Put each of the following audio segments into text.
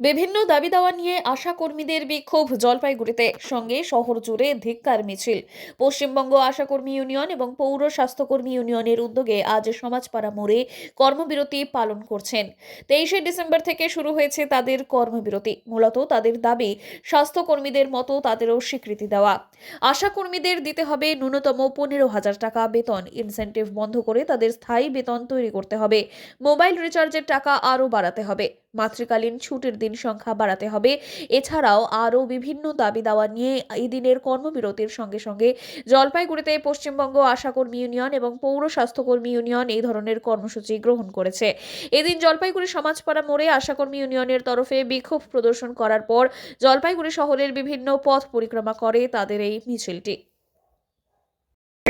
বিভিন্ন দাবি দাওয়া নিয়ে আশা কর্মীদের বিক্ষোভ জলপাইগুড়িতে। সঙ্গে শহর জুড়ে ধিক্কার মিছিল। পশ্চিমবঙ্গ আশাকর্মী ইউনিয়ন এবং পৌর স্বাস্থ্যকর্মী ইউনিয়নের উদ্যোগে আজ সমাজপাড়া মোড়ে কর্মবিরতি পালন করছেন। তেইশে ডিসেম্বর থেকে শুরু হয়েছে তাদের কর্মবিরতি। মূলত তাদের দাবি স্বাস্থ্যকর্মীদের মতো তাদেরও স্বীকৃতি দেওয়া। আশা কর্মীদের দিতে হবে ন্যূনতম পনেরো হাজার টাকা বেতন। ইনসেন্টিভ বন্ধ করে তাদের স্থায়ী বেতন তৈরি করতে হবে। মোবাইল রিচার্জের টাকা আরও বাড়াতে হবে। মাতৃকালীন ছুটির দিন সংখ্যা বাড়াতে হবে। এছাড়াও আরও বিভিন্ন দাবি দাওয়া নিয়ে এই দিনের কর্মবিরতির সঙ্গে সঙ্গে জলপাইগুড়িতে পশ্চিমবঙ্গ আশাকর্মী ইউনিয়ন এবং পৌর স্বাস্থ্যকর্মী ইউনিয়ন এই ধরনের কর্মসূচি গ্রহণ করেছে। এদিন জলপাইগুড়ি সমাজপাড়া মোড়ে আশাকর্মী ইউনিয়নের তরফে বিক্ষোভ প্রদর্শন করার পর জলপাইগুড়ি শহরের বিভিন্ন পথ পরিক্রমা করে তাদের এই মিছিলটি।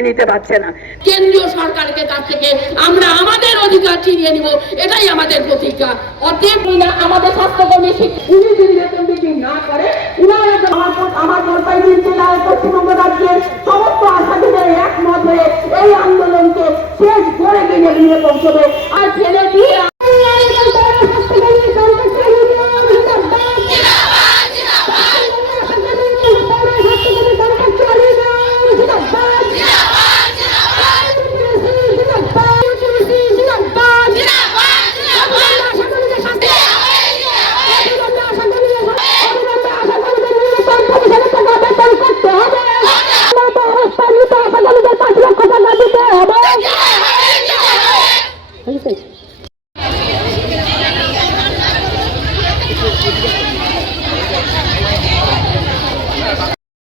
নিতে পারছে না। কেন্দ্রীয় সরকারকে কাছ থেকে আমরা আমাদের অধিকার ছিনিয়ে নিব, এটাই আমাদের প্রতিজ্ঞা। অতএব আমাদের স্বাস্থ্যকর্মী উনি যদি বেতন বৃদ্ধি না করে উনারা আমার আমার জলপাইগুড়ি জেলায় পশ্চিমবঙ্গ রাজ্যের সমস্ত আশাদের একমত হয়ে এই আন্দোলনকে শেষ করে দিনে নিয়ে পৌঁছবে আর ছেলে দিয়ে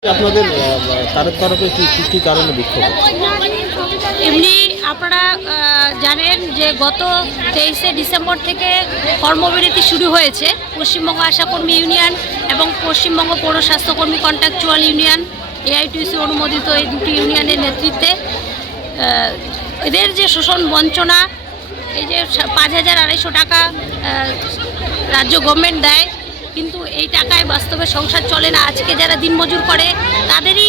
আপনাদের তাদের তরফে কি কি কারণে বিক্ষোভ? এমনি আপনারা জানেন যে গত তেইশে ডিসেম্বর থেকে কর্মবিরতি শুরু হয়েছে। পশ্চিমবঙ্গ আশাকর্মী ইউনিয়ন এবং পশ্চিমবঙ্গ পৌর স্বাস্থ্যকর্মী কন্ট্রাকচুয়াল ইউনিয়ন, এআইটিসি অনুমোদিত এই দুটি ইউনিয়নের নেতৃত্বে এদের যে শোষণ বঞ্চনা এই যে পাঁচ হাজার আড়াইশো টাকা রাজ্য গভর্নমেন্ট দেয়, কিন্তু এই টাকায় বাস্তবে সংসার চলে না। আজকে যারা দিনমজুর করে, তাদেরই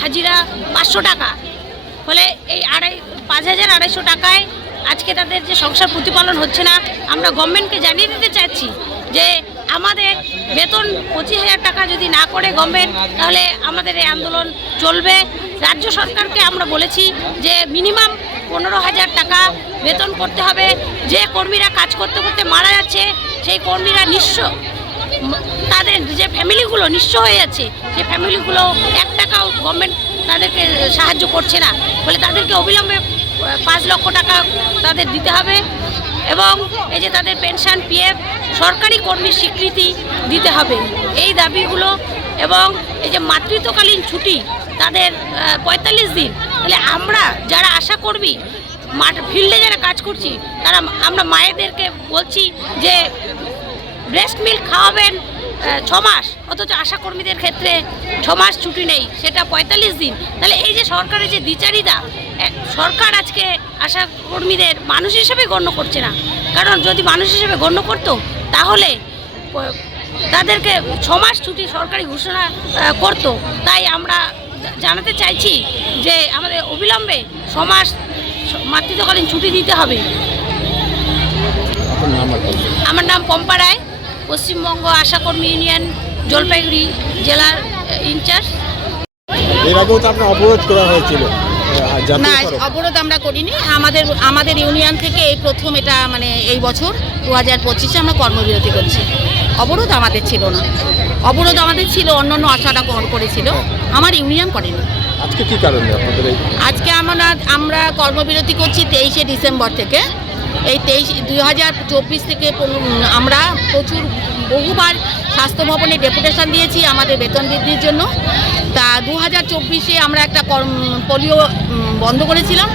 হাজিরা পাঁচশো টাকা। ফলে এই আড়াই, পাঁচ হাজার আড়াইশো টাকায় আজকে তাদের যে সংসার প্রতিপালন হচ্ছে না, আমরা গভর্নমেন্টকে জানিয়ে দিতে চাচ্ছি যে আমাদের বেতন পঁচিশ হাজার টাকা যদি না করে গভর্নমেন্ট তাহলে আমাদের এই আন্দোলন চলবে। রাজ্য সরকারকে আমরা বলেছি যে মিনিমাম পনেরো হাজার টাকা বেতন করতে হবে। যে কর্মীরা কাজ করতে করতে মারা যাচ্ছে, সেই কর্মীরা নিঃস্ব, তাদের যে ফ্যামিলিগুলো নিঃস্ব হয়ে যাচ্ছে, সেই ফ্যামিলিগুলো এক টাকাও গভর্নমেন্ট তাদেরকে সাহায্য করছে না। ফলে তাদেরকে অবিলম্বে পাঁচ লক্ষ টাকা তাদের দিতে হবে এবং এই যে তাদের পেনশন, পিএফ, সরকারি কর্মীর স্বীকৃতি দিতে হবে। এই দাবিগুলো এবং এই যে মাতৃত্বকালীন ছুটি তাদের পঁয়তাল্লিশ দিন। তাহলে আমরা যারা আশা করবি মাঠ ফিল্ডে যারা কাজ করছি, তারা আমরা মায়েদেরকে বলছি যে, ব্রেস্ট মিল্ক খাওয়াবেন ছ মাস। অথচ আশা কর্মীদের ক্ষেত্রে ছ মাস ছুটি নেই, সেটা পঁয়তাল্লিশ দিন। তাহলে এই যে সরকারের যে দ্বিচারিতা সরকার আজকে আশা কর্মীদের মানুষ হিসেবে গণ্য করছে না। কারণ যদি মানুষ হিসেবে গণ্য করতো, তাহলে তাদেরকে ছ মাস ছুটি সরকারি ঘোষণা করতো। তাই আমরা জানাতে চাইছি যে আমাদের অবিলম্বে ছ মাস স- মাতৃত্বকালীন ছুটি দিতে হবে। আমার নাম পম্পা রায় পশ্চিমবঙ্গ আশাকর্মী ইউনিয়ন জলপাইগুড়ি জেলার ইনচার্জ। এর আগেও তো আপনার অবরোধ করা হয়েছিল না অবরোধ আমরা করিনি। আমাদের আমাদের ইউনিয়ন থেকে এই প্রথম এটা মানে এই বছর দু হাজার পঁচিশে আমরা কর্মবিরতি করছি। অবরোধ আমাদের ছিল না। অবরোধ আমাদের ছিল অন্য অন্য আশাটা কর- করেছিল। আমার ইউনিয়ন করেনি। আজকে কি কারণে আপনাদের আজকে আমরা আমরা কর্মবিরতি করছি তেইশে ডিসেম্বর থেকে। এই তেইশ দুই হাজার চব্বিশ থেকে আমরা প্রচুর বহুবার স্বাস্থ্য ভবনে ডেপুটেশন দিয়েছি আমাদের বেতন বৃদ্ধির জন্য। তা দু হাজার চব্বিশে আমরা একটা কর্ম পোলিও বন্ধ করেছিলাম।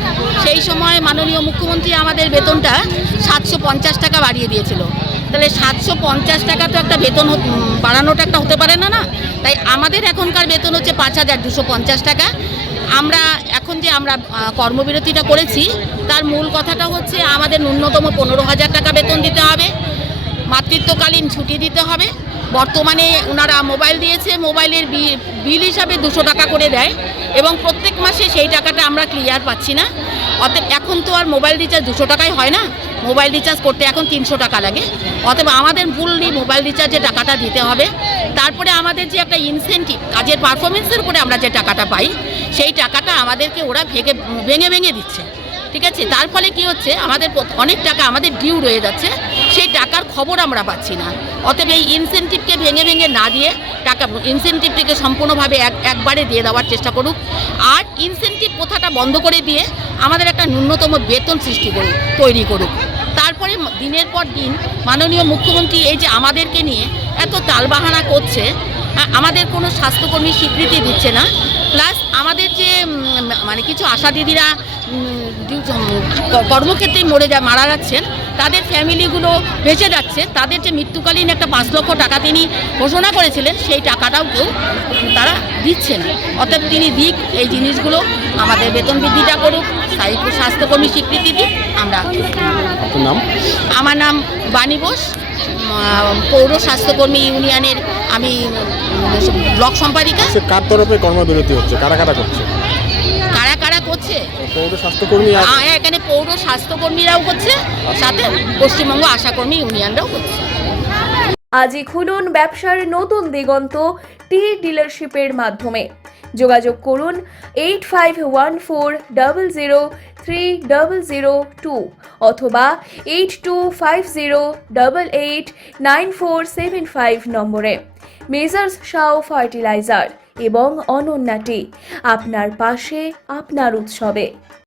সেই সময় মাননীয় মুখ্যমন্ত্রী আমাদের বেতনটা সাতশো পঞ্চাশ টাকা বাড়িয়ে দিয়েছিল। তাহলে সাতশো পঞ্চাশ টাকা তো একটা বেতন বাড়ানোটা একটা হতে পারে না না? তাই আমাদের এখনকার বেতন হচ্ছে পাঁচ হাজার দুশো পঞ্চাশ টাকা। আমরা এখন যে আমরা কর্মবিরতিটা করেছি, তার মূল কথাটা হচ্ছে আমাদের ন্যূনতম পনেরো হাজার টাকা বেতন দিতে হবে, মাতৃত্বকালীন ছুটি দিতে হবে। বর্তমানে ওনারা মোবাইল দিয়েছে, মোবাইলের বিল হিসাবে দুশো টাকা করে দেয় এবং প্রত্যেক মাসে সেই টাকাটা আমরা ক্লিয়ার পাচ্ছি না। অতএব এখন তো আর মোবাইল রিচার্জ দুশো টাকায় হয় না। মোবাইল রিচার্জ করতে এখন তিনশো টাকা লাগে। অতএব আমাদের ফুললি মোবাইল রিচার্জে টাকাটা দিতে হবে। তারপরে আমাদের যে একটা ইনসেন্টিভ কাজের পারফরমেন্সের উপরে আমরা যে টাকাটা পাই, সেই টাকাটা আমাদেরকে ওরা ভেঙে ভেঙে ভেঙে দিচ্ছে। ঠিক আছে? তার ফলে কি হচ্ছে? আমাদের অনেক টাকা আমাদের ডিউ রয়ে যাচ্ছে। সেই টাকার খবর আমরা পাচ্ছি না। অতএব এই ইনসেন্টিভকে ভেঙে ভেঙে না দিয়ে টাকা ইনসেন্টিভটিকে সম্পূর্ণভাবে এক, একবারে দিয়ে দেওয়ার চেষ্টা করুক। আর ইনসেন্টিভ প্রথাটা বন্ধ করে দিয়ে আমাদের একটা ন্যূনতম বেতন সৃষ্টি করুক তৈরি করুক। তারপরে দিনের পর দিন মাননীয় মুখ্যমন্ত্রী এই যে আমাদেরকে নিয়ে এত তালবাহানা করছে আমাদের কোনো স্বাস্থ্যকর্মী স্বীকৃতি দিচ্ছে না। প্লাস আমাদের যে মানে কিছু আশা দিদিরা কর্মক্ষেত্রে মরে যা মারা যাচ্ছেন তাদের ফ্যামিলিগুলো বেঁচে যাচ্ছে তাদের যে মৃত্যুকালীন একটা পাঁচ লক্ষ টাকা তিনি ঘোষণা করেছিলেন সেই টাকাটাও কেউ তারা দিচ্ছে না। অতএব তিনি দিক এই জিনিসগুলো আমাদের বেতন বৃদ্ধিটা করুক সাহিত্য স্বাস্থ্যকর্মী স্বীকৃতি দিক আমরা নাম? আমার নাম বাণী বোস পৌর স্বাস্থ্যকর্মী ইউনিয়নের আমি ব্লক সম্পাদিকা। কার তরফে কর্মবিরতি হচ্ছে? কারা কারা করছে? কারা কারা করছে? পৌর স্বাস্থ্যকর্মী আর এখানে পৌর স্বাস্থ্যকর্মীরাও করছে সাথে পশ্চিমবঙ্গ আশাকর্মী ইউনিয়নরাও করছে। আজই খুলুন ব্যবসার নতুন দিগন্ত টি ডিলারশিপের মাধ্যমে। যোগাযোগ করুন eight five one four double zero three double zero two অথবা eight two five zero double eight nine four seven five নম্বরে। মেজার্স শাও ফার্টিলাইজার। এবং অনন্যাটি আপনার পাশে আপনার উৎসবে।